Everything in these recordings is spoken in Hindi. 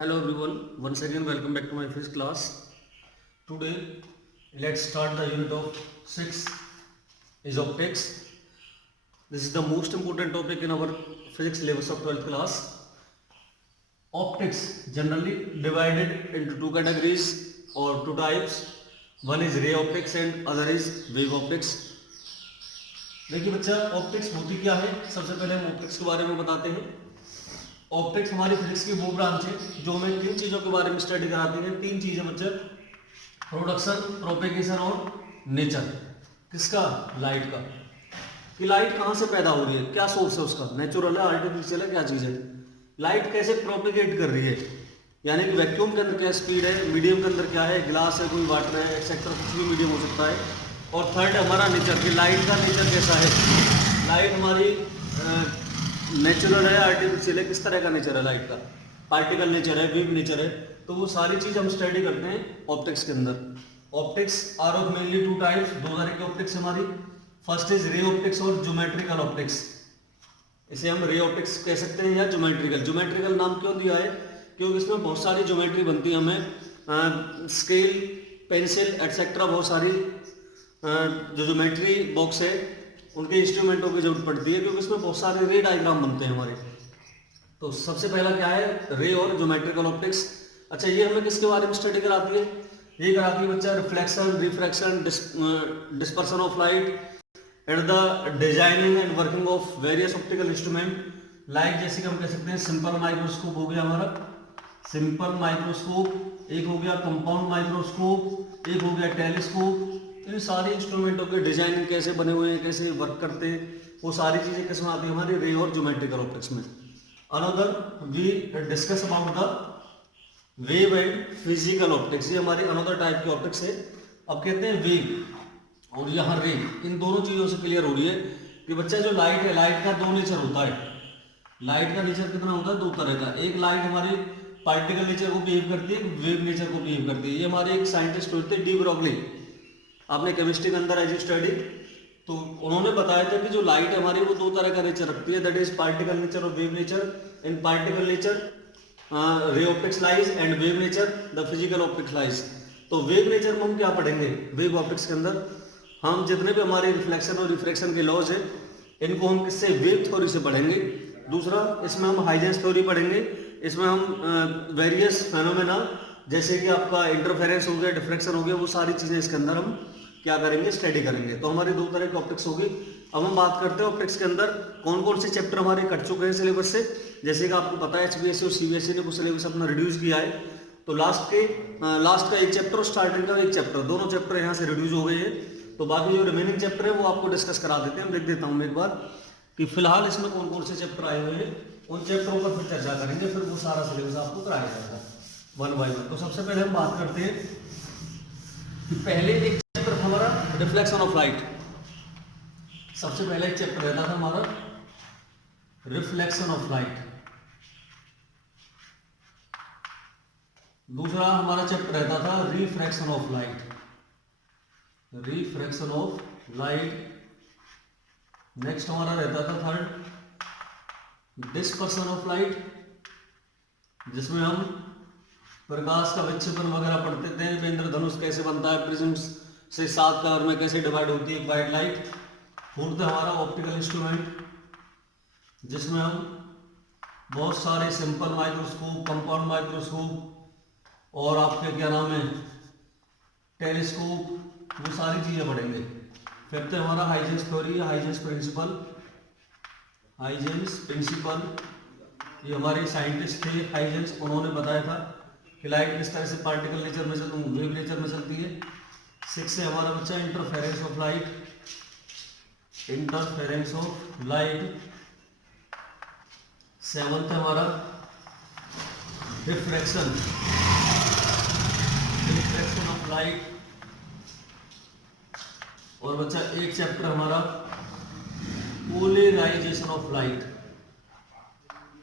Hello everyone, once again welcome back to my physics class. Today let's start the unit of 6 is optics. This is the most important topic in our physics syllabus of 12th class. Optics generally divided into two categories or two types. One is ray optics and other is wave optics. देखिए बच्चा ऑप्टिक्स होती क्या है, सबसे पहले हम ऑप्टिक्स के बारे में बताते हैं। ऑप्टिक्स हमारी फिजिक्स की वो ब्रांच है जो हमें किन चीज़ों के बारे में स्टडी कराती है। तीन चीज़ें बच्चे, प्रोडक्शन, प्रोपेगेशन और नेचर। किसका? लाइट का। कि लाइट कहाँ से पैदा हो रही है, क्या सोर्स है उसका, नेचुरल है, आर्टिफिशियल है, क्या चीज़ है। लाइट कैसे प्रोपेगेट कर रही है, यानी कि वैक्यूम के अंदर क्या स्पीड है, मीडियम के अंदर क्या है, ग्लास है, कोई वाटर है, एक्सेट्रा, कुछ भी मीडियम हो सकता है। और थर्ड है हमारा नेचर, कि लाइट का नेचर कैसा है। लाइट हमारी नेचुरल है, आर्टिफिशियल है, किस तरह का नेचर है लाइट का, पार्टिकल नेचर है, वेव नेचर है। तो वो सारी चीज़ हम स्टडी करते हैं ऑप्टिक्स के अंदर। Optics are of mainly two types, दो तरह की ऑप्टिक्स हमारी। फर्स्ट इज रे ऑप्टिक्स और ज्योमेट्रिकल ऑप्टिक्स। इसे हम रे ऑप्टिक्स कह सकते हैं या ज्योमेट्रिकल। ज्योमेट्रिकल नाम क्यों दिया है? क्योंकि इसमें बहुत सारी ज्योमेट्री बनती है, हमें स्केल, पेंसिल एटसेट्रा, बहुत सारी जो ज्योमेट्री बॉक्स है उनके इंस्ट्रूमेंटों की जरूरत पड़ती है, क्योंकि इसमें बहुत सारे रे डायग्राम बनते हैं हमारे। तो सबसे पहला क्या है, रे और ज्योमेट्रिकल ऑप्टिक्स। अच्छा, ये हमें किसके बारे में स्टडी कराती है? ये कराती है बच्चा reflection, refraction, dispersion of light and the designing and working of various optical instrument. Like जैसे कि हम कह सकते हैं सिंपल माइक्रोस्कोप हो गया हमारा, सिंपल माइक्रोस्कोप, एक हो गया कंपाउंड माइक्रोस्कोप, एक हो गया टेलीस्कोप। इन सारे इंस्ट्रूमेंटों के डिजाइनिंग कैसे बने हुए हैं, कैसे वर्क करते हैं, वो सारी चीजें किसमें आती है? हमारी रे और ज्योमेट्रिकल ऑप्टिक्स में। Another we discuss about the wave and physical optics. ये हमारी अनदर टाइप की ऑप्टिक्स है। अब कहते हैं वेव और यहाँ रे, इन दोनों चीजों से क्लियर हो रही है कि बच्चा जो लाइट है, लाइट का दो नेचर होता है। लाइट का नेचर कितना होता है? दो तरह का। एक लाइट हमारी पार्टिकल नेचर को बिहेव करती है, वेव नेचर को बिहेव करती है। ये हमारे एक साइंटिस्ट होते हैं डी ब्रॉगली, आपने केमिस्ट्री के अंदर एज स्टडी, तो उन्होंने बताया था कि जो लाइट है हमारी वो दो तरह का नेचर रखती है, दैट इज पार्टिकल नेचर और wave nature. In particle nature ray optics lies and wave nature the physical optics lies. तो वेव नेचर में हम क्या पढ़ेंगे? वेव ऑप्टिक्स के अंदर हम जितने भी हमारे रिफ्लेक्शन और रिफ्रैक्शन के लॉज है, इनको हम किससे? वेव थ्योरी से पढ़ेंगे। दूसरा, इसमें हम हाइजेंस थ्योरी पढ़ेंगे। इसमें हम वेरियस फेनोमेना जैसे कि आपका इंटरफेरेंस हो गया, डिफ्रैक्शन हो गया, वो सारी चीजें इसके अंदर हम क्या करेंगे? स्टडी करेंगे। तो हमारी दो तरह की ऑप्टिक्स होगी। अब हम बात करते हैं ऑप्टिक्स के अंदर कौन कौन से चैप्टर हमारे कट चुके हैं सिलेबस से। जैसे कि आपको पता है एचबीएससी और सीबीएसई ने कुछ सिलेबस अपना रिड्यूस किया है, तो लास्ट का एक चैप्टर और स्टार्टिंग का एक चैप्टर, दोनों चैप्टर यहाँ से रिड्यूस हो गए हैं। तो बाकी जो रिमेनिंग चैप्टर है वो आपको डिस्कस करा देते हैं। हम देख देता हूँ एक बार कि फिलहाल इसमें कौन कौन से चैप्टर आए हुए हैं, उन चैप्टरों पर फिर चर्चा करेंगे, फिर वो सारा सिलेबस आपको कराया जाएगा वन बाय वन। तो सबसे पहले हम बात करते हैं कि पहले एक चैप्टर हमारा रिफ्लेक्शन ऑफ लाइट। सबसे पहले एक चैप्टर रहता था हमारा रिफ्लेक्शन ऑफ लाइट। दूसरा हमारा चैप्टर रहता था refraction of light, refraction of light. Next हमारा रहता था थर्ड डिस्पर्सन ऑफ लाइट, जिसमें हम प्रकाश का विक्षेपण वगैरह पढ़ते थे, इंद्रधनुष कैसे बनता है, प्रिज्म से 7 कलर में कैसे डिवाइड होती है वाइट लाइट। फोर्थ हमारा ऑप्टिकल इंस्ट्रूमेंट, जिसमें हम बहुत सारे सिंपल माइक्रोस्कोप, कंपाउंड माइक्रोस्कोप और आपके क्या नाम है टेलीस्कोप, वो सारी चीजें पढ़ेंगे। फिफ्थ हमारा Huygens theory, Huygens principle. Huygens principle ये हमारे साइंटिस्ट थे हाइजेंस, उन्होंने बताया था कि लाइट किस तरह से पार्टिकल नेचर में चलती, वेव नेचर में चलती है। 6 है हमारा बच्चा interference of light, interference of light. 7th है हमारा रिफ्रैक्शन, रिफ्रैक्शन ऑफ लाइट। और बच्चा एक चैप्टर हमारा polarisation of light,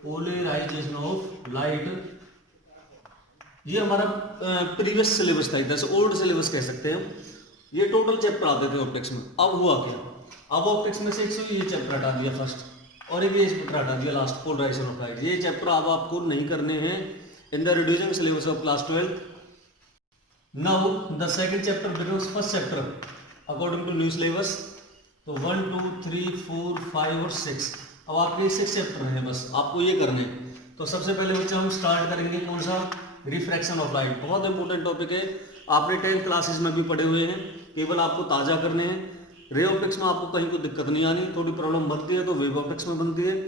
polarisation of light. ये हमारा प्रीवियस सिलेबस था, जैसे ओल्ड सिलेबस कह सकते हैं हम। ये टोटल चैप्टर आते थे ऑप्टिक्स में। अब हुआ क्या? अब ऑप्टिक्स में से एक ये चैप्टर हटा दिया फर्स्ट, और एक ये चैप्टर हटा दिया लास्ट, पोलराइजेशन ऑफ लाइट। ये चैप्टर अब आपको नहीं करने हैं, in the reducing syllabus of class 12. Now the second chapter becomes first chapter according to new syllabus. तो 1 2 3 4 5 और 6, अब आपके 6 चैप्टर हैं, बस आपको ये करने हैं। तो सबसे पहले बच्चा हम स्टार्ट करेंगे कौन सा, रिफ्रैक्शन ऑफ लाइट। बहुत इंपॉर्टेंट टॉपिक है, आपने 10th क्लासेस में भी पढ़े हुए हैं, केवल आपको ताज़ा करने हैं। रे ऑप्टिक्स में आपको कहीं कोई दिक्कत नहीं आनी, थोड़ी प्रॉब्लम बनती है तो वेव ऑप्टिक्स में बनती है।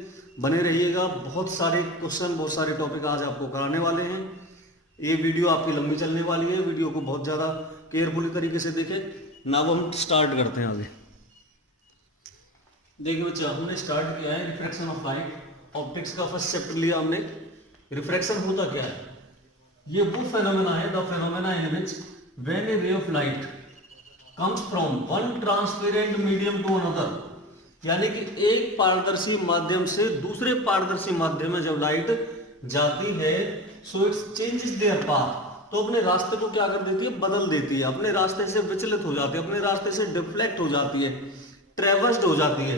बने रहिएगा, बहुत सारे क्वेश्चन, बहुत सारे टॉपिक आज आपको कराने वाले हैं। ये वीडियो आपकी लंबी चलने वाली है, वीडियो को बहुत ज़्यादा केयरफुली तरीके से देखें। नाउ हम स्टार्ट करते हैं आगे। देखिए बच्चा, हमने स्टार्ट किया है रिफ्रैक्शन ऑफ लाइट। ऑप्टिक्स का फर्स्ट चैप्टर लिया हमने। रिफ्रैक्शन होता क्या है? ये वो फेनोमेना है, the phenomena in which when a ray of light comes from one transparent medium to another, यानी कि एक पारदर्शी माध्यम से दूसरे पारदर्शी माध्यम में जब लाइट जाती है, so it's changes there path, तो अपने रास्ते को क्या कर देती है, बदल देती है, अपने रास्ते से विचलित हो जाती है, अपने रास्ते से डिफ्लेक्ट हो जाती है, ट्रेवर्स्ड हो जाती है।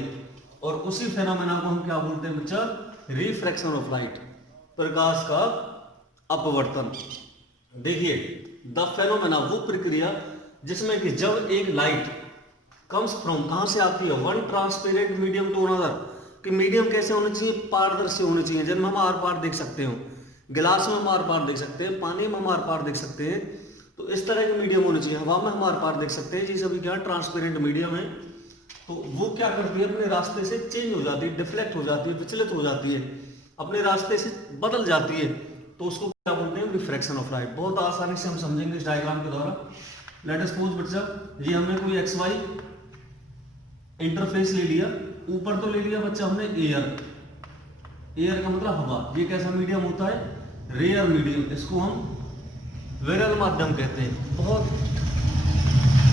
और उसी फेनोमेना को हम क्या बोलते हैं बच्चा, रिफ्रैक्शन ऑफ लाइट, प्रकाश का अपवर्तन। देखिए, द फेनोमेना वो प्रक्रिया जिसमें कि जब एक लाइट कम्स फ्रॉम, कहां से आती है, one transparent medium to another, कि मीडियम कैसे होने चाहिए, पारदर्शी होने चाहिए, जिनमें हम आर पार देख सकते हो। गिलास में हम आर पार देख सकते हैं, पानी में हम आर पार देख सकते हैं, तो इस तरह के मीडियम होने चाहिए। हवा में हम आर पार देख सकते हैं, ये सभी क्या ट्रांसपेरेंट मीडियम है। तो वो क्या करती है, अपने रास्ते से चेंज हो जाती है, डिफ्लेक्ट हो जाती है, विचलित हो जाती है, अपने रास्ते से बदल जाती है, तो उसको क्या बोलते हैं, रिफ्रैक्शन ऑफ लाइट। बहुत आसानी से हम समझेंगे इस डायग्राम के द्वारा। लेट अस सपोज बच्चा, ये हमने कोई एक्स वाई इंटरफेस ले लिया, ऊपर तो ले लिया बच्चा हमने एयर, एयर का मतलब हवा। ये कैसा मीडियम होता है, रेयर मीडियम, इसको हम विरल माध्यम कहते हैं। बहुत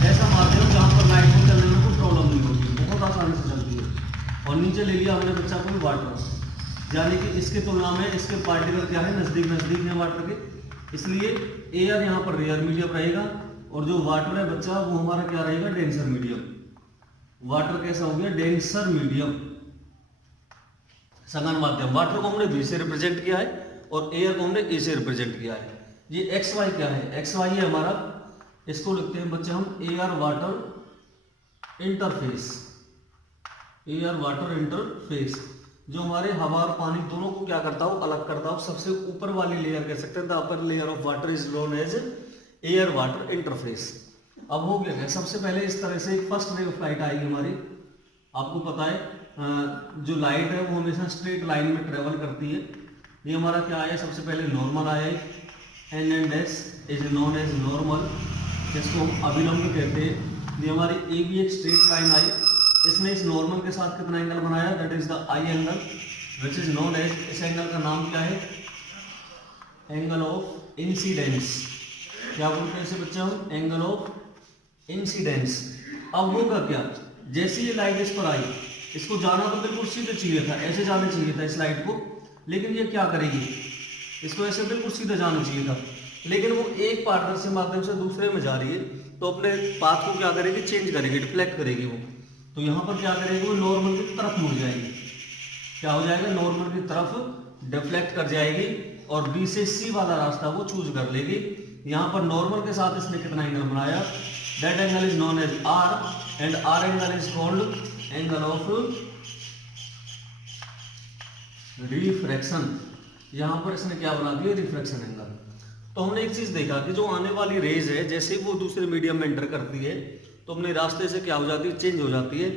ऐसा माध्यम जहां पर लाइट को चलने में कोई प्रॉब्लम नहीं होती, बहुत आसानी से चलती है। और नीचे ले लिया हमने बच्चा कोई वाटर, यानी कि इसके तुलना में इसके पार्टिकल क्या है, नजदीक नजदीक है वाटर के, इसलिए एयर यहाँ पर रेयर मीडियम रहेगा, और जो वाटर है बच्चा वो हमारा क्या रहेगा, डेंसर मीडियम। वाटर कैसा हो गया, डेंसर मीडियम, सघन माध्यम। वाटर को हमने बी से रिप्रेजेंट किया है और एयर को हमने ए से रिप्रेजेंट किया है। ये एक्स वाई क्या है, एक्स वाई है हमारा, इसको लिखते हैं बच्चे हम air water interface, air water interface, जो हमारे हवा और पानी दोनों को क्या करता हो, अलग करता हो। सबसे ऊपर वाली लेयर कह सकते हैं, the upper layer of water is known as air water interface. अब हो गया, सबसे पहले इस तरह से एक फर्स्ट रे ऑफ लाइट आएगी हमारी। आपको पता है जो लाइट है वो हमेशा स्ट्रेट लाइन में ट्रेवल करती है। ये हमारा क्या आया, सबसे पहले नॉर्मल आया, N and S is known as normal, जिसको हम अभिलंब कहते हैं। ये हमारी ए भी एक स्ट्रेट लाइन आई, इसने इस नॉर्मल के साथ कितना एंगल बनाया, that is the I angle which is known as, इस एंगल का नाम क्या है, एंगल ऑफ इंसिडेंस। क्या बोलते हैं इसे बच्चा हम, एंगल ऑफ इंसिडेंस। अब होगा क्या, जैसे ये लाइट इस पर आई, इसको जाना तो बिल्कुल सीधे चाहिए था, ऐसे जाना चाहिए था इस लाइट को, लेकिन ये क्या करेगी, इसको ऐसे बिल्कुल सीधे जाना चाहिए था, लेकिन वो एक पारदर्शी माध्यम से दूसरे में जा रही है, तो अपने पाथ को क्या करेगी, चेंज करेगी, डिफ्लेक्ट करेगी वो। तो यहाँ पर क्या करेगी, वो नॉर्मल की तरफ मुड़ जाएगी। क्या हो जाएगा, नॉर्मल की तरफ डिफ्लेक्ट कर जाएगी, और बी से सी वाला रास्ता वो चूज कर लेगी। यहाँ पर नॉर्मल के साथ इसने कितना एंगल बनाया, that angle is known as R, and R angle is called angle of refraction. यहाँ पर इसने क्या बना दिया, रिफ्रैक्शन एंगल। तो हमने एक चीज देखा कि जो आने वाली रेज है, जैसे वो दूसरे मीडियम में एंटर करती है, तो अपने रास्ते से क्या हो जाती है, चेंज हो जाती है।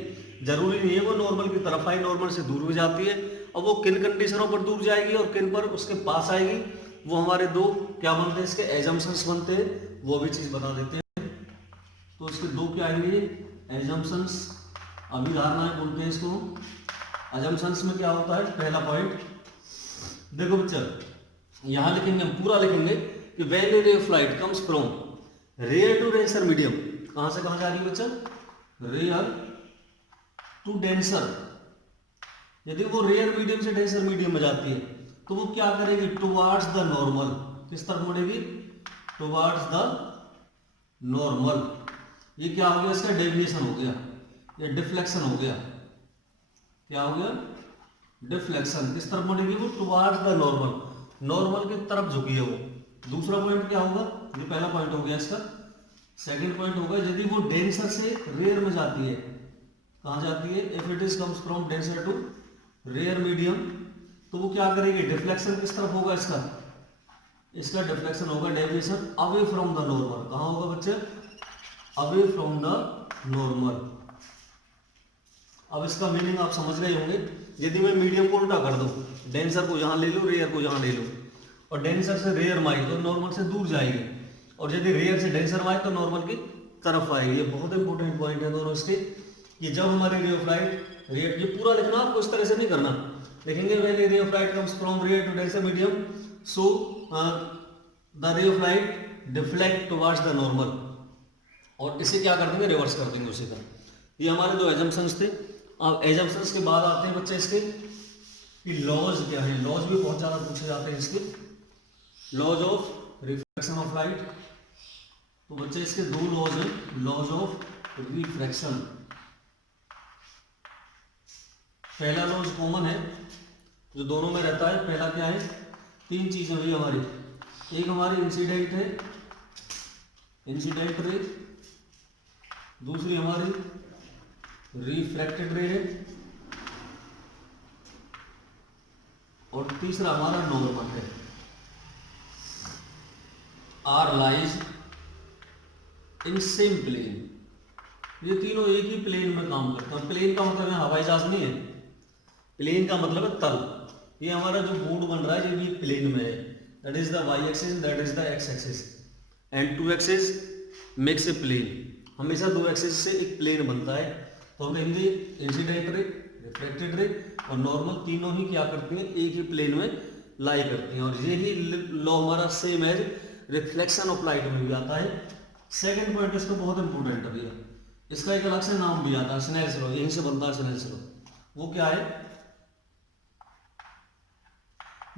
जरूरी नहीं है वो नॉर्मल की तरफ आई, नॉर्मल से दूर भी जाती है। अब वो किन कंडीशनों पर दूर जाएगी और किन पर उसके पास आएगी, वो हमारे दो क्या बनते हैं, इसके एजम्पशंस बनते हैं, वो भी चीज बता देते हैं। तो इसके दो क्या आएंगे, एजम्पशंस, अभिधारणाएं बोलते हैं इसको। एजम्पशंस में क्या होता है, पहला पॉइंट देखो बच्चा, यहां लिखेंगे, हम पूरा लिखेंगे कि when a ray of light comes from rare to denser medium, कहां से कहां जा रही है बच्चा, रेयर टू डेंसर। यदि वो रेयर मीडियम से डेंसर मीडियम में जाती है, तो वो क्या करेगी, टुवार्ड्स द नॉर्मल, किस तरफ मुड़ेगी, टुवार्ड्स द नॉर्मल। ये क्या हो गया, इसका डेविएशन हो गया, या डिफ्लेक्शन हो गया। क्या हो गया, डिफ्लेक्शन, किस तरफ मुड़ेगी वो, टुवार्ड्स द नॉर्मल। नॉर्मल की तरफ झुकी है वो। दूसरा पॉइंट क्या होगा, ये पहला पॉइंट हो गया इसका। सेकंड पॉइंट होगा यदि वो डेंसर से रेयर में जाती है, कहाँ जाती है, if it is comes from denser to rare medium, तो वो क्या करेगी, डिफ्लेक्शन किस तरफ होगा इसका, इसका डिफ्लेक्शन होगा deviation away from the normal. कहाँ होगा बच्चे, अवे फ्रॉम द नॉर्मल। अब इसका मीनिंग आप समझ रहे होंगे। यदि मैं मीडियम को उल्टा कर दूं, डेंसर को यहाँ ले लूँ, रेयर को यहाँ ले लूँ, और डेंसर से रेयर में आई तो नॉर्मल से दूर जाएगी, और यदि रेयर से डेंसर में आए तो नॉर्मल की तरफ आएगी। ये बहुत इंपॉर्टेंट पॉइंट है दोनों इसके। कि जब हमारे रे ऑफ लाइट रेयर, ये पूरा लिखना आपको इस तरह से नहीं करना, लिखेंगे when ray of light comes from rare to denser medium, so the ray of light deflect towards the normal, और इसे क्या कर देंगे, रिवर्स कर देंगे उसी का। ये हमारे दो एजम्पशंस थे। अब एजम्पशंस के बाद आते हैं बच्चे इसके कि लॉज क्या है। लॉज भी बहुत ज्यादा पूछे जाते हैं इसके, laws of refraction of light. तो बच्चे इसके दो लॉज हैं, लॉज ऑफ रिफ्रैक्शन। पहला लॉज कॉमन है जो दोनों में रहता है। पहला क्या है, तीन चीजें हुई हमारी, एक हमारी इंसिडेंट है, इंसिडेंट रे, दूसरी हमारी रिफ्रैक्टेड रे है, और तीसरा हमारा नॉर्मल है। R lies in same plane. ये तीनों एक ही प्लेन में काम करते हैं। प्लेन का मतलब है हवाई जहाज नहीं है, प्लेन का मतलब है तल। ये हमारा जो बोर्ड बन रहा है ये भी प्लेन में है, that is the Y axis, that is the X axis, and two axis makes a plane. हमेशा दो एक्सिस से एक प्लेन बनता है। तो हम कहेंगे इंसिडेंट रे, रिफ्लेक्टेड रे और नॉर्मल, तीनों ही क्या करती हैं, एक ही प्लेन में लाई करती हैं। और यही लॉ हमारा same as reflection of light में भी आता है। सेकंड पॉइंट इसको बहुत इंपॉर्टेंट है भैया, इसका एक अलग से नाम भी आता है, स्नेल्स लॉ, यहीं से बनता है स्नेल्स लॉ। वो क्या है,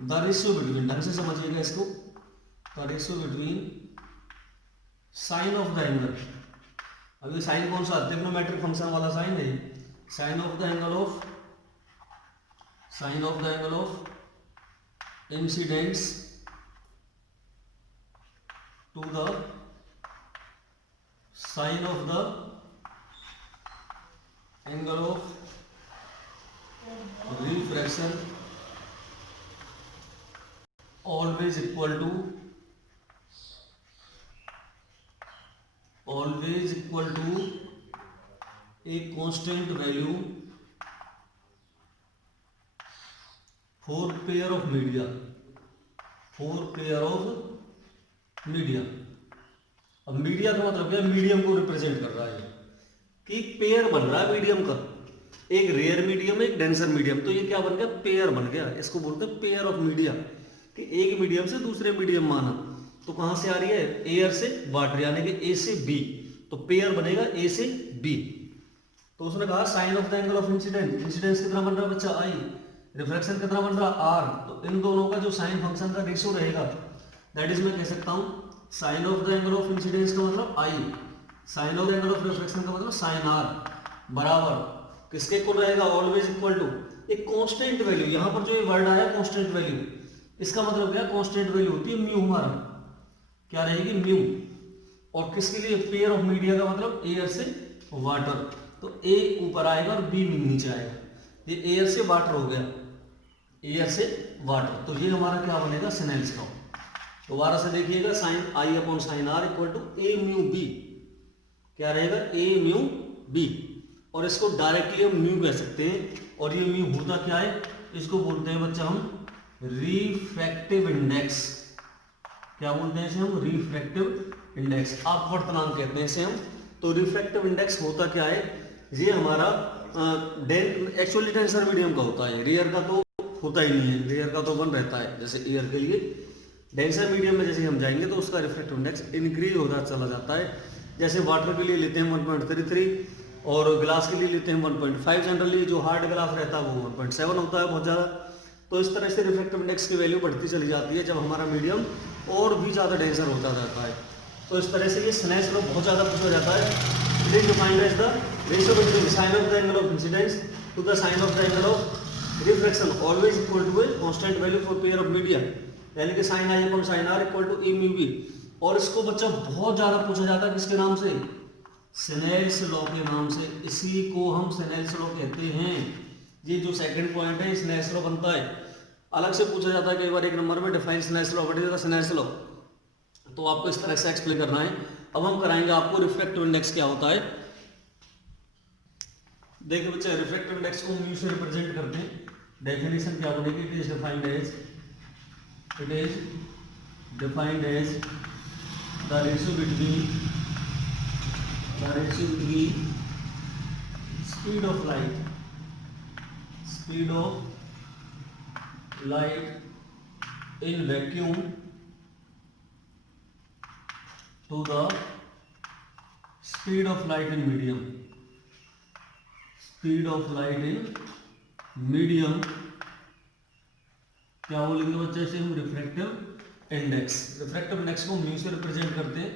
द रेशियो बिटवीन, ढंग से समझिएगा इसको, the ratio between sine of the angle. अब ये साइन कौन सा, ट्रिग्नोमेट्रिक फंक्शन वाला साइन है, sine of the angle of, sine of the angle of incidence to the sine of the angle of refraction always equal to a constant value for pair of media, अब मीडिया का मतलब क्या, मीडियम को रिप्रेजेंट कर रहा है कि पेयर बन रहा है मीडियम का, एक रेयर मीडियम एक डेंसर मीडियम। तो ये क्या बन गया, पेयर बन गया। इसको बोलते हैं पेयर ऑफ मीडिया, कि एक मीडियम से दूसरे मीडियम माना। तो कहां से आ रही है, एयर से वाटर, यानी कि ए से बी, तो पेयर बनेगा ए से बी। तो उसने कहा sine of the angle of incident, incidence कितना बन रहा है बच्चा, आई, रिफ्लेक्शन कितना बन रहा, आर। तो इन दोनों का जो साइन फंक्शन का रेशियो रहेगा, दैट इज मैं कह सकता हूं sine of the angle of incidence का मतलब I, sine of the angle of reflection का मतलब साइन आर, बराबर किसके इक्वल रहेगा, ऑलवेज इक्वल टू एक कांस्टेंट वैल्यू। यहां पर जो ये वर्ड आया कांस्टेंट वैल्यू, इसका मतलब क्या, कांस्टेंट वैल्यू होती है म्यू, हमारा क्या रहेगी, म्यू। और किसके लिए, पेयर ऑफ मीडिया का मतलब एयर से वाटर, तो ए ऊपर आएगा और बी नीचे आएगा। ये एयर से वाटर हो गया, एयर से वाटर, तो ये हमारा क्या बनेगा, स्नेल्स लॉ। दोबारा से देखिएगा, sine I upon sine R equal to A mu B, क्या रहेगा, ए म्यू बी। और इसको डायरेक्टली हम म्यू कह सकते हैं। और ये म्यू होता क्या है, इसको बोलते हैं बच्चा हम रिफ्रैक्टिव इंडेक्स। क्या बोलते हैं इसे हम, रिफ्रैक्टिव इंडेक्स, अपवर्तनांक कहते हैं इसे हम। तो रिफ्रैक्टिव इंडेक्स होता क्या है, ये हमारा एक्चुअली डेंसर मीडियम का होता है, रेयर का तो होता ही नहीं है, रेयर का तो 1 रहता है जैसे एयर के लिए। डेंसर मीडियम में जैसे हम जाएंगे तो उसका रिफ्रैक्टिव इंडेक्स इंक्रीज होता चला जाता है। जैसे वाटर के लिए लेते हैं 1.33 और ग्लास के लिए लेते हैं 1.5, जनरली जो हार्ड ग्लास रहता है वो 1.7 होता है बहुत ज़्यादा। तो इस तरह से रिफ्रैक्टिव इंडेक्स की वैल्यू बढ़ती चली जाती है जब हमारा मीडियम और भी ज़्यादा डेंसर होता जाता है। तो इस तरह से ये स्नेल्स लॉ बहुत ज़्यादा पूछा जाता है। It is defined as the ratio between sine of the angle of incidence to the sine of the angle of reflection always equal to a constant value for pair of media. यानी कि sine I upon sine R equal to A mu B. और इसको बच्चा बहुत ज्यादा पूछा जाता है किसके नाम से, स्नेल्स लॉ के नाम से, इसी को हम स्नेल्स लॉ कहते हैं। ये जो सेकंड पॉइंट है स्नेल्स लॉ बनता है, अलग से पूछा जाता है कई बार एक नंबर में, define Snell's law, what is the Snell's law, तो आपको इस तरह से एक्सप्लेन करना है। अब हम कराएंगे आपको रिफ्रैक्टिव इंडेक्स क्या होता है। देखिए बच्चे रिफ्रैक्टिव इंडेक्स को म्यू से रिप्रेजेंट करते हैं। डेफिनेशन क्या बनेगी, it is defined as the ratio between speed of light in vacuum to the speed of light in medium. क्या बोलेंगे बच्चे से हम, रिफ्रैक्टिव इंडेक्स को म्यू से रिप्रेजेंट करते हैं।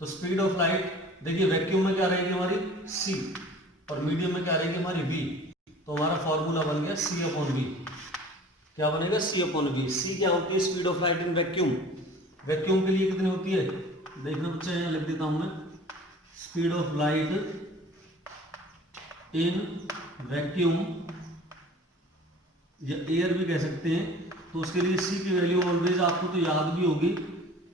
तो स्पीड ऑफ लाइट देखिए वैक्यूम में क्या रहेगी हमारी c और मीडियम में क्या रहेगी हमारी v, तो हमारा फॉर्मूला बन गया c अपॉन v। क्या बनेगा, c अपॉन v। c क्या होती है, speed of light in vacuum. Vacuum के लिए कितनी होती है, देखना बच्चा यहाँ लिख देता हूं मैं, speed of light in vacuum या एयर भी कह सकते हैं, तो उसके लिए c की वैल्यू ऑलवेज आपको तो याद भी होगी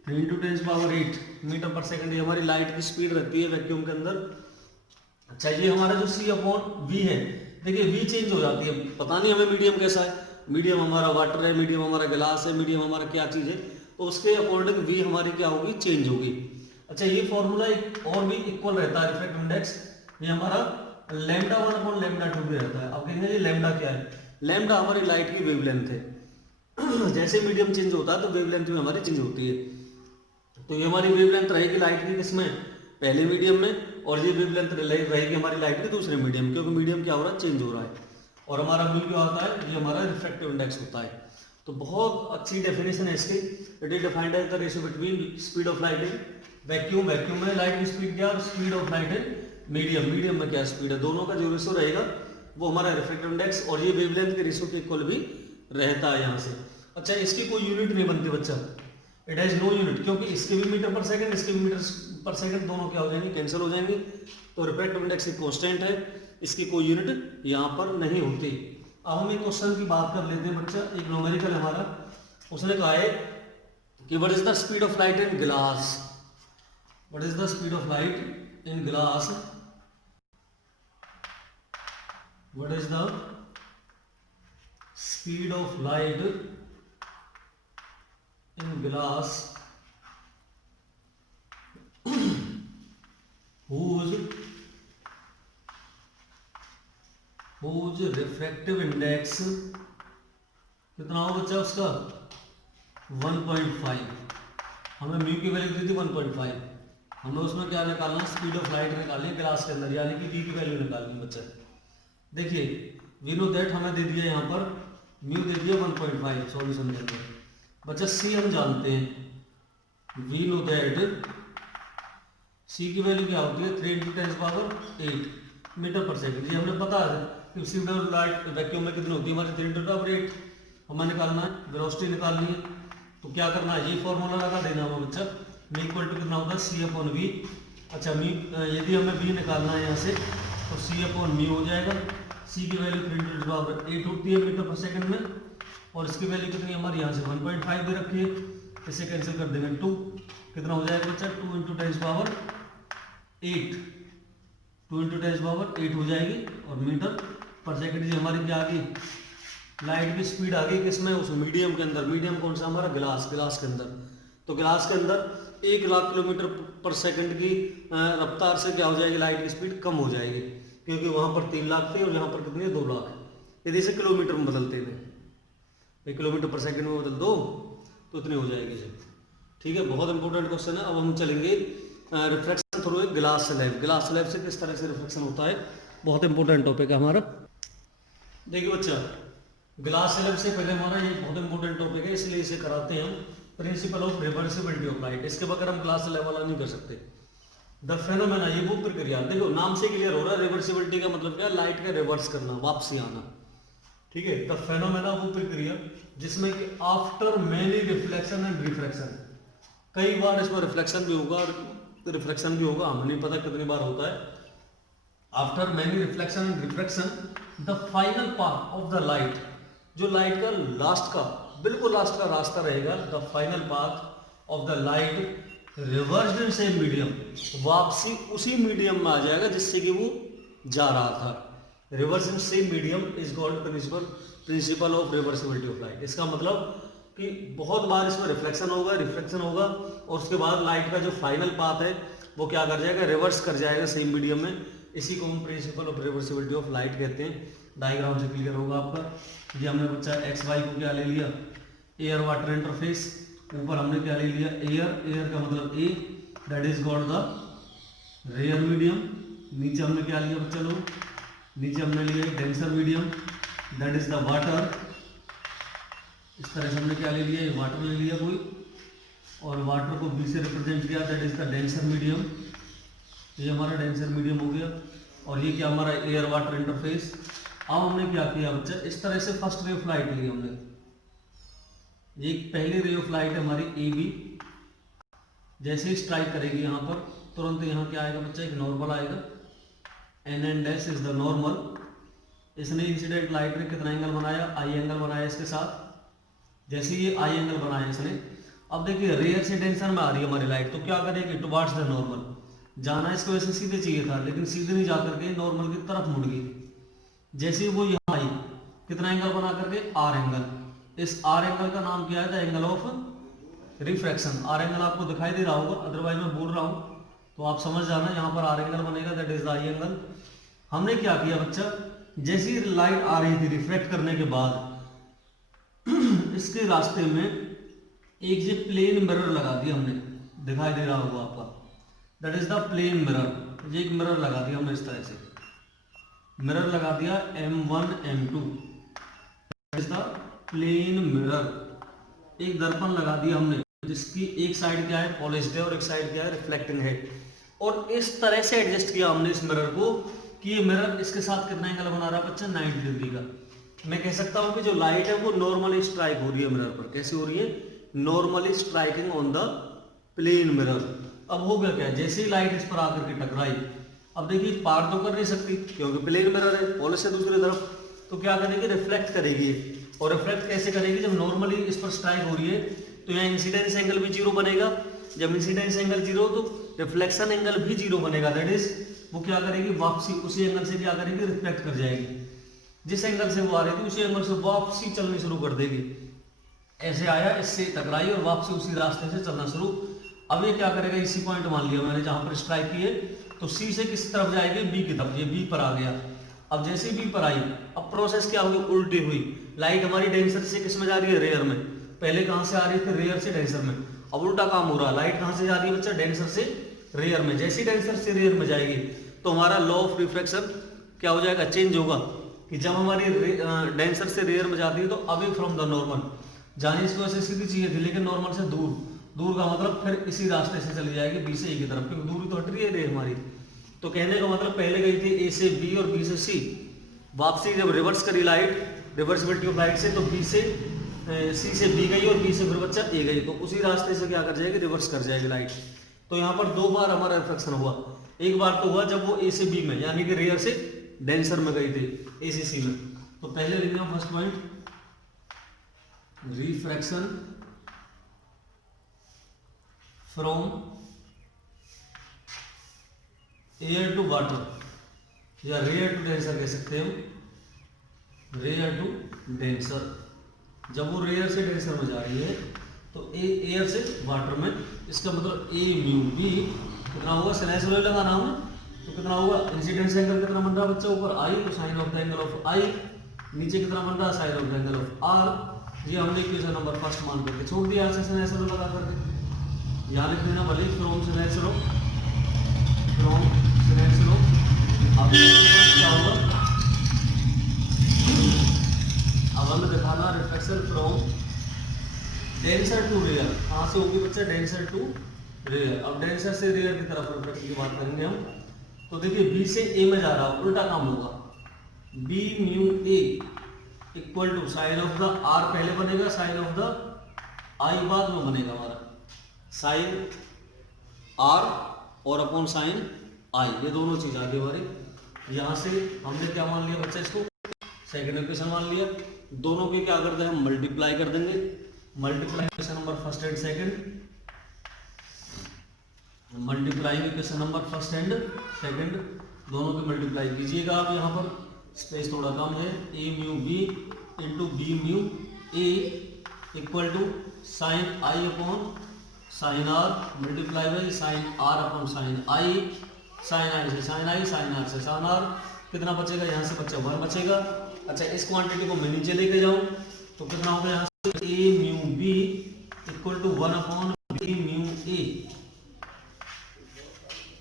3 × 10⁸ मीटर पर सेकंड। ये हमारी लाइट की स्पीड रहती है वैक्यूम के अंदर। अच्छा ये हमारा जो c अपॉन v है, देखिए v चेंज हो जाती है, पता नहीं हमें मीडियम कैसा है, मीडियम हमारा वाटर है, मीडियम हमारा गिलास है, मीडियम हमारा क्या चीज है, तो उसके अकॉर्डिंग v हमारी क्या होगी, चेंज होगी। अच्छा ये फॉर्मूला एक और भी इक्वल रहता है रिफ्रैक्टिव इंडेक्स, ये हमारा λ1 अपॉन λ2 भी रहता है। अब कहेंगे जी लैम्डा क्या है, लैम्डा हमारी लाइट की वेवलेंथ है। जैसे मीडियम चेंज होता है तो वेवलेंथ भी हमारी चेंज होती है। तो ये हमारी वेवलेंथ रहेगी लाइट की किसमें, पहले मीडियम में, और ये वेवलेंथ रहेगी हमारी लाइट की दूसरे मीडियम, क्योंकि मीडियम क्या हो रहा है, चेंज हो रहा है। और हमारा म्यू क्या होता है, ये हमारा रिफ्रैक्टिव इंडेक्स होता है। तो बहुत अच्छी डेफिनेशन है इसकी, it is defined as the ratio between speed of light in vacuum, vacuum में लाइट की स्पीड क्या, और speed of light in medium, medium में क्या स्पीड है, दोनों का जो रेशियो रहेगा वो हमारा रिफ्रैक्टिव इंडेक्स, और ये वेवलेंथ के रेशियो के इक्वल भी रहता है यहाँ से। अच्छा इसकी कोई यूनिट नहीं बनती बच्चा, इट हैज नो यूनिट, क्योंकि इसके भी मीटर पर सेकंड, इसके भी मीटर पर सेकंड, दोनों क्या हो जाएंगे, कैंसिल हो जाएंगे। तो रिफ्रैक्टिव इंडेक्स एक कांस्टेंट है, इसकी कोई यूनिट यहाँ पर नहीं होती। अब हम एक क्वेश्चन की बात कर लेते हैं बच्चा, एक न्यूमेरिकल हमारा, उसने कहा है कि what is the speed of light in glass, what is the speed of light in glass, what is the speed of light in glass whose refractive index कितना हो बच्चा उसका 1.5। हमें म्यू की वैल्यू दी थी 1.5, हमें उसमें क्या निकालना, स्पीड ऑफ लाइट निकालनी है ग्लास के अंदर, यानी कि v की वैल्यू निकालनी बच्चा। देखिए वी नो दैट हमें दे दिया यहाँ पर म्यू दे दिया 1.5 सॉल्यूशन के अंदर। बच्चा सी हम जानते हैं, वी नो दैट सी की वैल्यू क्या होती है 3 × 10⁸ मीटर पर सेकंड। ये हमें पता है कि स्पीड ऑफ लाइट वैक्यूम में कितनी होती है हमारी 3 × 10⁸। हमें निकालना है, वेलोसिटी निकालनी है, तो क्या करना है, ये फॉर्मूला लगा देना होगा बच्चा, मी इक्वल टू कितना होता है सी अपॉन वी। अच्छा मी यदि हमें वी निकालना है यहाँ से तो सी अपॉन मी हो जाएगा, सी की वैल्यू 3 × 10⁸ होती है मीटर पर सेकंड में, और इसकी वैल्यू कितनी हमारी यहाँ से 1.5 भी रखी है, इसे कैंसिल कर देंगे 2, कितना हो जाएगा बच्चा 2 × 10⁸, 2 × 10⁸ हो जाएगी, और मीटर पर सेकंड जी हमारी क्या आ गई, लाइट की स्पीड आ गई किसमें, उस मीडियम के अंदर। मीडियम कौन सा हमारा, ग्लास, ग्लास के अंदर। तो ग्लास के अंदर 1 लाख किलोमीटर पर सेकंड की रफ्तार से क्या हो जाएगी, लाइट की स्पीड कम हो जाएगी, क्योंकि वहां पर 3 लाख थी और यहाँ पर कितनी है 2 लाख। यदि इसे किलोमीटर में बदलते हैं, किलोमीटर पर सेकंड में बदल दो तो इतनी हो जाएगी जी। ठीक है, बहुत इंपॉर्टेंट क्वेश्चन है। अब हम चलेंगे reflection through a glass slab. Glass slab से किस तरह से रिफ्लेक्शन होता है, बहुत इंपॉर्टेंट टॉपिक है हमारा। देखिए बच्चा ग्लास स्लैब से पहले हमारा ये बहुत इंपॉर्टेंट टॉपिक है, इसलिए इसे कराते हैं हम, principle of reversibility of light. इसके बगैर हम ग्लास स्लैब वाला नहीं कर सकते। द फेनोमेना, ये वो प्रक्रिया, देखो नाम से क्लियर हो रहा है, रिवर्सिबिलिटी का मतलब क्या, लाइट का रिवर्स करना, वापसी आना। ठीक है। द फेनोमेना वो प्रक्रिया जिसमें कि after many reflection and refraction, कई बार इसमें रिफ्लेक्शन भी होगा और रिफ्रैक्शन भी होगा, हमें नहीं पता कितनी बार होता है। After many reflection and refraction the final path of the light, जो लाइट का लास्ट का बिल्कुल लास्ट का रास्ता रहेगा, the final path of the light reversed in same medium, वापसी उसी मीडियम में आ जाएगा जिससे कि वो जा रहा था। Reverse in same medium is called principle of reversibility of light. इसका मतलब कि बहुत बार इसमें रिफ्लेक्शन होगा, रिफ्लेक्शन होगा और उसके बाद लाइट का जो फाइनल पाथ है वो क्या कर जाएगा, रिवर्स कर जाएगा सेम मीडियम में। इसी को हम principle of reversibility of light कहते हैं। डायग्राम से क्लियर होगा आपका। ये हमने बच्चा एक्स वाई को क्या ले लिया, एयर वाटर इंटरफेस, ऊपर हमने क्या ले लिया, एयर, एयर का मतलब A, that is got the rare medium. नीचे हमने क्या लिया बच्चा लोग, नीचे हमने लिया denser medium, that is the water. इस तरह से हमने क्या ले लिया, वाटर ले लिया कोई, और वाटर को बी से रिप्रेजेंट किया, that is the denser medium. ये हमारा डेंसर मीडियम हो गया। और ये क्या हमारा एयर वाटर इंटरफेस। अब हमने क्या किया बच्चा, इस तरह से फर्स्ट रे ऑफ लाइट ली हमने। एक पहली रे ऑफ लाइट है हमारी ए बी, जैसे ही स्ट्राइक करेगी यहाँ पर तुरंत यहाँ क्या आएगा बच्चा, एक नॉर्मल आएगा, N N dash is the normal. इसने इंसिडेंट लाइट ने कितना एंगल बनाया, आई एंगल बनाया इसके साथ। जैसे ये आई एंगल बनाया इसने, अब देखिए रेयर से डेंसर में आ रही है हमारी लाइट, तो क्या करेगी, टुवार्ड्स द नॉर्मल। जाना इसको ऐसे सीधे चाहिए था, लेकिन सीधे नहीं जा करके नॉर्मल की तरफ मुड़ गई। जैसे वो यहाँ आई, कितना एंगल बना करके, आर एंगल। इस आर एंगल का नाम क्या है, the angle of refraction. R angle आपको दिखाई दे रहा होगा, अदरवाइज मैं बोल रहा हूँ तो आप समझ जाना, यहाँ पर आर एंगल बनेगा, that is the I angle. हमने क्या किया बच्चा, जैसे ही लाइट आ रही थी रिफ्लेक्ट करने के बाद इसके रास्ते में एक ये प्लेन मिरर लगा दिया हमने, दिखाई दे रहा होगा आपका, that is the plane mirror. ये एक मिरर लगा दिया हमने, इस तरह से मिरर लगा दिया M1 M2, that is the plane mirror. एक दर्पण लगा दिया हमने जिसकी एक साइड क्या है, पॉलिश्ड है, और एक साइड क्या है, रिफ्लेक्टिंग है। और इस तरह से एडजस्ट किया हमने इस मिरर को कि ये मिरर इसके साथ कितना एंगल बना रहा है बच्चा, 90 डिग्री का। मैं कह सकता हूं कि जो लाइट है वो नॉर्मली स्ट्राइक हो रही है मिरर पर। कैसे हो रही है, normally striking on the plane mirror. अब हो गया क्या, जैसे ही लाइट इस पर आकर के टकराई, अब देखिए पार तो कर नहीं सकती क्योंकि प्लेन मिरर है, पॉलिश है दूसरी तरफ, तो क्या करेगी, रिफ्लेक्ट करेगी। और रिफ्लेक्ट कैसे करेगी, जब नॉर्मली इस पर स्ट्राइक हो रही है तो यहाँ इंसिडेंस एंगल भी जीरो बनेगा। जब इंसिडेंस एंगल जीरो तो रिफ्लेक्शन एंगल भी जीरो बनेगा, दैट इज वो क्या करेगी, वापसी उसी एंगल से क्या करेगी, रिफ्लेक्ट कर जाएगी। जिस एंगल से वो आ रही थी उसी एंगल से वापसी चलनी शुरू कर देगी। ऐसे आया, इससे टकराई और वापसी उसी रास्ते से चलना शुरू। अब ये क्या करेगा, इसी पॉइंट मान लिया मैंने जहां पर स्ट्राइक किए, तो सी से किस तरफ जाएगी, बी की तरफ। ये बी पर आ गया। अब जैसे बी पर आई, अब प्रोसेस क्या हुई, उल्टी हुई। लाइट हमारी डेंसर से किस में जा रही है, रेयर में। पहले कहां से आ रही थी, रेयर से डेंसर में। अब उल्टा काम हो रहा है, लाइट कहां से जा रही है बच्चा, डेंसर से रेयर में। जैसे ही डेंसर से रेयर में जाएगी तो हमारा लॉ ऑफ रिफ्रैक्शन क्या हो जाएगा, चेंज होगा। कि जब हमारी डेंसर से रेयर में जाती है तो अवे फ्रॉम द नॉर्मल, जाने इसको ऐसे सीधी चाहिए थी लेकिन नॉर्मल से दूर। दूर का मतलब फिर इसी रास्ते से चली जाएगी बी से ए की तरफ, क्योंकि दूरी तो हट रही है रे हमारी। तो कहने का मतलब पहले गई थी ए से बी और बी से सी, वापसी जब रिवर्स करी लाइट रिवर्सिबिलिटी ऑफ लाइट से, तो बी से सी से बी गई और बी से फिर बच्चा ए गई, तो उसी रास्ते से क्या कर जाएगी, रिवर्स कर जाएगी लाइट। तो यहाँ पर दो बार हमारा रिफ्लेक्शन हुआ। एक बार तो हुआ जब वो ए से बी में, यानी कि रेयर से डेंसर में गई थी, ए से सी में। तो पहले लिख लिया first point, refraction from air to water या रेयर टू डेंसर कह सकते हैं हम, रेयर टू डेंसर। जब वो रेयर से डेंसर में जा रही है तो एयर से वाटर में, इसका मतलब ए म्यू बी कितना होगा, स्लैश वाले लगाना हमें, तो कितना होगा, इंसिडेंस एंगल कितना बन रहा है बच्चा, ऊपर आई तो sine of the angle of I, नीचे कितना बन रहा है, sine of the angle of R. ये हमने क्वेश्चन नंबर फर्स्ट मान करके छोड़ दिया, ऐसे स्लैश वाले लगा करके। यहाँ लिख देना भले फ्रॉम स्लैश लो, फ्रॉम स्लैश लो। अब क्या होगा, अब हमें दिखाना reflection from denser to rare. कहाँ से होगी बच्चा, डेंसर टू रेयर। अब डेंसर से रेयर की तरफ रिफ्लेक्शन की बात करेंगे हम। तो देखिए बी से ए में जा रहा है, उल्टा काम होगा, B mu A equal to sine of the R पहले बनेगा, साइन ऑफ द आई बाद में बनेगा हमारा, साइन आर और अपॉन साइन आई, ये दोनों चीज आ गई हमारी। यहाँ से हमने क्या मान लिया बच्चा, इसको सेकेंड इक्वेशन मान लिया। दोनों के क्या करते हैं हम मल्टीप्लाई कर देंगे, multiply equation number first and second, multiplying equation number first and second, दोनों के मल्टीप्लाई कीजिएगा आप। यहाँ पर स्पेस थोड़ा कम है, A mu B into B mu A equal to sine I upon sine R multiply by sine R upon sine I, sine I से साइन आई, साइन आर से साइन आर, कितना बचेगा यहाँ से बच्चा 1 बचेगा। अच्छा इस क्वांटिटी को मैं नीचे लेके जाऊँ तो कितना होगा यहाँ से, A mu B equal to 1 upon B mu A,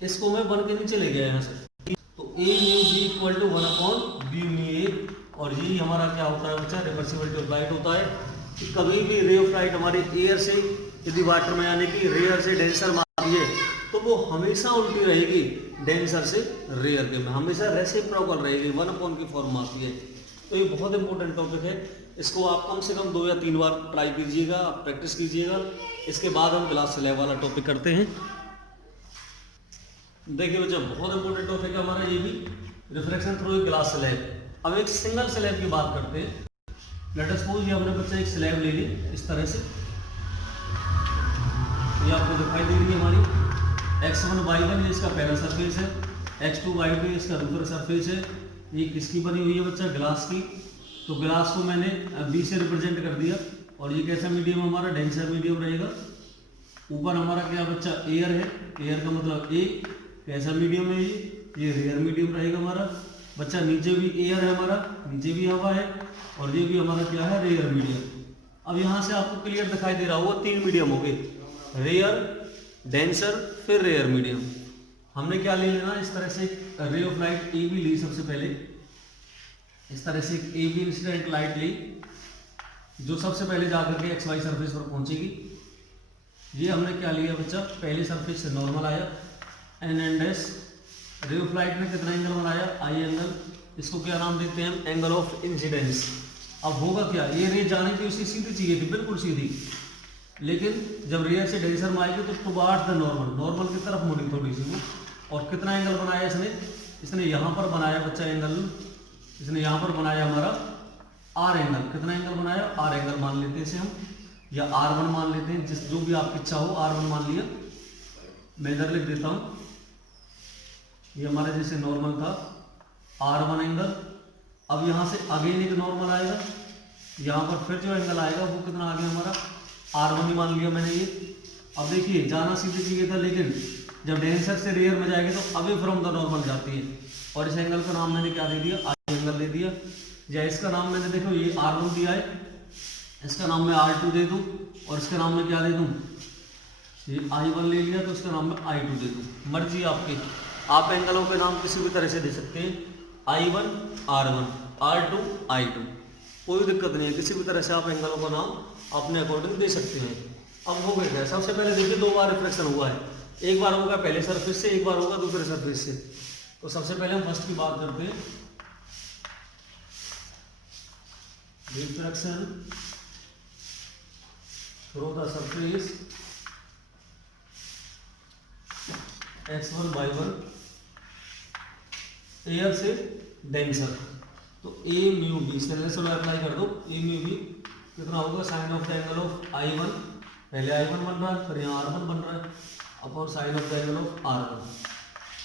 इसको मैं 1 के नीचे ले गया यहाँ से, तो A mu B equal to 1 upon B mu A. और यही हमारा क्या होता है बच्चा, रिवर्सिबिलिटी ऑफ लाइट होता है कि कभी भी रे ऑफ लाइट हमारी एयर से यदि वाटर में आने की रेयर से डेंसर में आ रही है तो वो हमेशा उल्टी रहेगी डेंसर से रेयर के में, हमेशा रेसिप्रोकल रहेगी, 1 अपॉन की फॉर्म आती है। तो ये बहुत इंपॉर्टेंट टॉपिक है, इसको आप कम से कम 2 या 3 बार ट्राई कीजिएगा, प्रैक्टिस कीजिएगा। इसके बाद हम ग्लास स्लैब वाला टॉपिक करते हैं। देखिए बच्चा बहुत इंपॉर्टेंट टॉपिक है हमारा ये भी, रिफ्रैक्शन थ्रू ग्लास स्लैब। अब एक सिंगल स्लैब की बात करते हैं। लेट अस सपोज ये हमने बच्चा एक स्लैब ले ली इस तरह से, ये आपको दिखाई दे रही है हमारी x1 y1 ये इसका पहला सरफेस है, x2 y2 इसका दूसरा सरफेस है। ये किसकी बनी हुई है बच्चा, ग्लास की। तो ग्लास को मैंने b से रिप्रेजेंट कर दिया और ये कैसा मीडियम हमारा, डेंसर मीडियम रहेगा। ऊपर हमारा क्या बच्चा एयर है, एयर का मतलब ए, कैसा मीडियम है ये रेयर मीडियम रहेगा हमारा बच्चा। नीचे भी एयर है हमारा, नीचे भी हवा है और ये भी हमारा क्या है, रेयर मीडियम। अब यहाँ से आपको क्लियर दिखाई दे रहा होगा 3 मीडियम हो गए, रेयर, डेंसर, फिर रेयर मीडियम। हमने क्या ले लेना, इस तरह से ray of light A B ली सबसे पहले, इस तरह से ए बी इंसिडेंट लाइट ली जो सबसे पहले जाकर के एक्स वाई सरफेस पर पहुंचेगी। ये हमने क्या लिया बच्चा, पहले सरफेस से नॉर्मल आया N and S, ray of light ने कितना एंगल बनाया, आई एंगल, इसको क्या नाम देते हैं हम, एंगल ऑफ इंसिडेंस। अब होगा क्या, ये रे जाने की उसी सीधी चाहिए थी, बिल्कुल सीधी, लेकिन जब रेयर से डेंसर में आएगी तो टुवार्ड्स द नॉर्मल, नॉर्मल की तरफ मुड़ी थोड़ी सी वो। और कितना एंगल बनाया इसने यहाँ पर बनाया बच्चा एंगल, इसने यहाँ पर बनाया हमारा आर एंगल। कितना एंगल बनाया, आर एंगल मान लेते हैं इसे हम, या R1 मान लेते हैं, जिस जो भी आपकी इच्छा हो, R1 मान लिया। मैं इधर लिख देता हूँ, ये हमारा जैसे नॉर्मल था R1 एंगल। अब यहाँ से अगेन एक नॉर्मल आएगा, यहाँ पर फिर जो एंगल आएगा वो कितना आ गया हमारा, R1 ही मान लिया मैंने ये। अब देखिए जाना सीधे चाहिए था, लेकिन जब डेंसर से रेयर में जाएगी तो अवे फ्रॉम द नॉर्मल जाती है। और इस एंगल का नाम मैंने क्या दे दिया, आई एंगल दे दिया। या इसका नाम मैंने देखो ये R1 दिया है, इसका नाम मैं R2 दे दूं, और इसका नाम मैं क्या दे दूं, ये I1 ले लिया तो इसका नाम मैं I2 दे दूं। मर्जी आपकी, आप एंगलों के नाम किसी भी तरह से दे सकते हैं, I1 R1, R2 I2, कोई दिक्कत नहीं है, किसी भी तरह से आप एंगलों का नाम अपने अकॉर्डिंग दे सकते हैं। अब हो गया, सबसे पहले देखिए 2 बार रिफ्लेक्शन हुआ है, एक बार होगा पहले सरफेस से, एक बार होगा दूसरे सरफेस से। तो सबसे पहले हम फर्स्ट की बात करते हैं, reflection through the surface x1 y1 air से डेंसर। तो ए म्यू बी, इस तरह से अप्लाई कर दो, ए म्यू बी कितना होगा, sine of the angle of I1, पहले I1 बन रहा है फिर यहाँ R1 बन रहा है, upon sine of the angle of R1।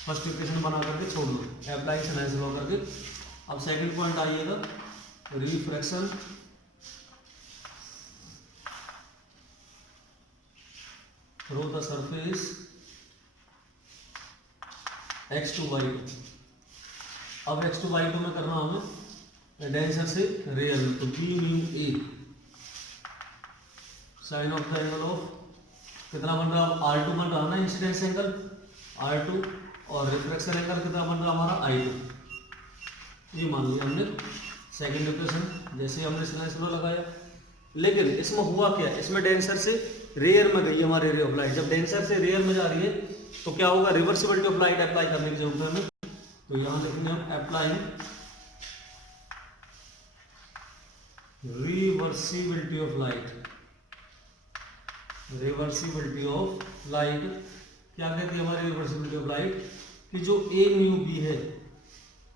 First equation बना करके छोड़ दो, अप्लाई से नाइस ड्रॉ करके। अब सेकंड पॉइंट आइएगा, refraction through the surface x2 y2। अब x2 y2 में करना हमें डेंसर से रेयर में, तो B mu A sine of the angle of कितना बन रहा है, R2 बन रहा है ना इंसिडेंस एंगल R2, और रिफ्रैक्शन एंगल कितना बन रहा है हमारा I2। ये मान लिया हमने सेकंड इक्वेशन, जैसे हमने साइंस में लगाया। लेकिन इसमें हुआ क्या, इसमें डेंसर से रेयर में गई हमारे रे ऑफ लाइट। जब डेंसर से रेयर में जा रही है तो क्या होगा, रिवर्सिबिलिटी ऑफ लाइट अप्लाई करने की जरूरत है हमें। तो यहाँ लिखेंगे हम apply reversibility of light, reversibility of light क्या कहती है हमारी रिवर्सिबिलिटी ऑफ लाइट, कि जो ए म्यू बी है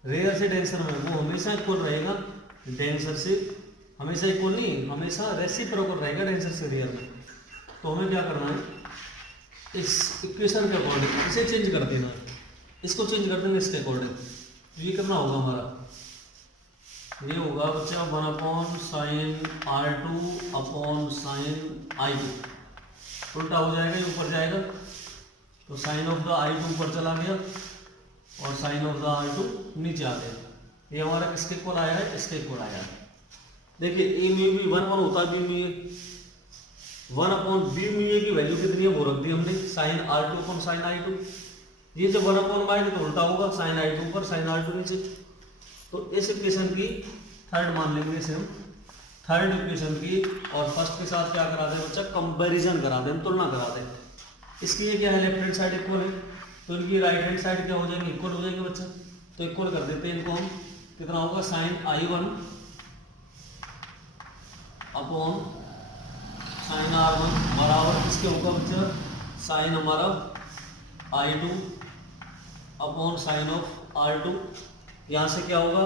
रेयर से डेंसर में वो हमेशा इक्वल रहेगा, डेंसर से हमेशा इक्वल नहीं, हमेशा रेसिप्रोकल रहेगा डेंसर से रेयर में। तो हमें क्या करना है, इस इक्वेशन के अकॉर्डिंग इसे चेंज कर देना है, इसको चेंज कर देंगे इसके अकॉर्डिंग। तो ये करना होगा हमारा, ये होगा बच्चा 1 sign R2 upon sine I2, उल्टा हो जाएगा, ये ऊपर जाएगा तो साइन ऑफ द I2 ऊपर चला गया और साइन ऑफ द R2 नीचे आ गया। ये हमारा किसके इक्वल आया है, इसके इक्वल आया है। देखिए ए म्यू भी 1 होता है, B mu 1 upon B mu की वैल्यू कितनी है वो रख दी हमने, sign R2 upon sine I2। ये जब 1 अपॉन बाई तो उल्टा होगा, साइन I2 ऊपर साइन R2 नीचे। तो इस इक्वेशन की थर्ड मान लेंगे इसे हम, थर्ड इक्वेशन की, और फर्स्ट के साथ क्या करा दें बच्चा, कंपैरिजन करा दें, तुलना करा दें। इसकी ये क्या है, लेफ्ट हैंड साइड इक्वल है, तो इनकी राइट हैंड साइड क्या हो जाएंगे, इक्वल हो जाएंगे बच्चा। तो इक्वल कर देते हैं इनको हम, कितना होगा sign I1 upon sine R1 बराबर किसके होगा बच्चा, साइन हमारा I2 upon sine of R2। यहाँ से क्या होगा,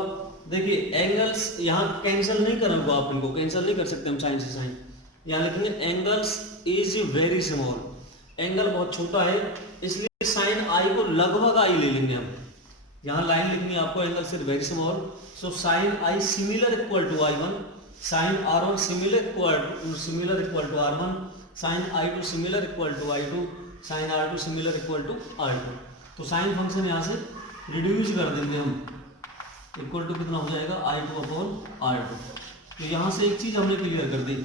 देखिए एंगल्स यहाँ कैंसिल नहीं करेंगे, आप इनको कैंसिल नहीं कर सकते हम साइन से साइन, यहाँ लिखेंगे angles is very small, angle बहुत छोटा है, इसलिए साइन आई को लगभग आई ले लेंगे हम। यहाँ लाइन लिखनी है आपको, angle is very small, so sine I similar equal to I1, sine R1 similar equal to R1, sine I2 similar equal to I2, sine R2 similar equal to R2। तो साइन फंक्शन यहाँ से रिड्यूस कर देंगे हम, इक्वल टू कितना हो जाएगा I2 अपॉन R2। तो यहाँ से एक चीज हमने क्लियर कर दी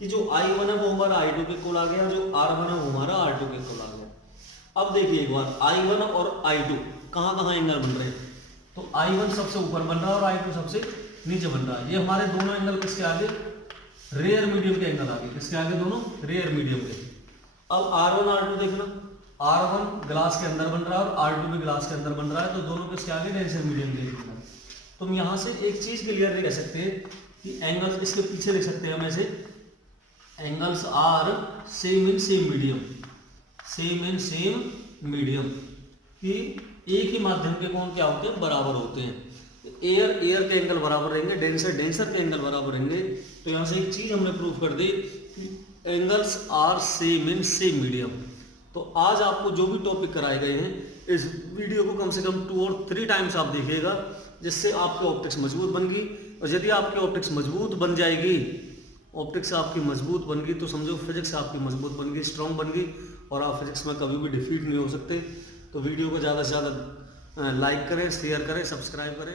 कि जो I1 है वो हमारा I2 के इक्वल आ गया, जो R1 है वो हमारा R2 के इक्वल आ गया। अब देखिए एक बार, I1 और I2 कहाँ कहाँ एंगल बन रहे हैं, तो I1 सबसे ऊपर बन रहा है और I2 सबसे नीचे बन रहा है। ये हमारे दोनों एंगल किसके आगे, रेयर मीडियम के एंगल आगे, किसके आगे, दोनों रेयर मीडियम के। अब R1 R2 देखना, R1 ग्लास के अंदर बन रहा है और R2 भी ग्लास के अंदर बन रहा है, तो दोनों किसके आगे, डेंसर मीडियम के। तुम यहाँ से एक चीज क्लियर नहीं कह सकते कि एंगल्स, इसके पीछे लिख सकते हैं हम ऐसे, angles are same in same medium, same in same medium, कि एक ही माध्यम के कोण क्या होते हैं, बराबर होते हैं। एयर के एंगल बराबर रहेंगे, डेंसर के एंगल बराबर रहेंगे। तो यहाँ से एक चीज हमने प्रूव कर दी, angles are same in same medium. तो आज आपको जो भी टॉपिक कराए गए हैं, इस वीडियो को कम से कम 2 और 3 टाइम्स आप देखिएगा, जिससे आपकी ऑप्टिक्स मजबूत बन गई। और यदि आपकी ऑप्टिक्स मजबूत बन जाएगी, ऑप्टिक्स आपकी मजबूत बन गई, तो समझो फिजिक्स आपकी मजबूत बन गई, स्ट्रॉन्ग बन गई, और आप फिजिक्स में कभी भी डिफीट नहीं हो सकते। तो वीडियो को ज़्यादा से ज़्यादा लाइक करें, शेयर करें, सब्सक्राइब करें।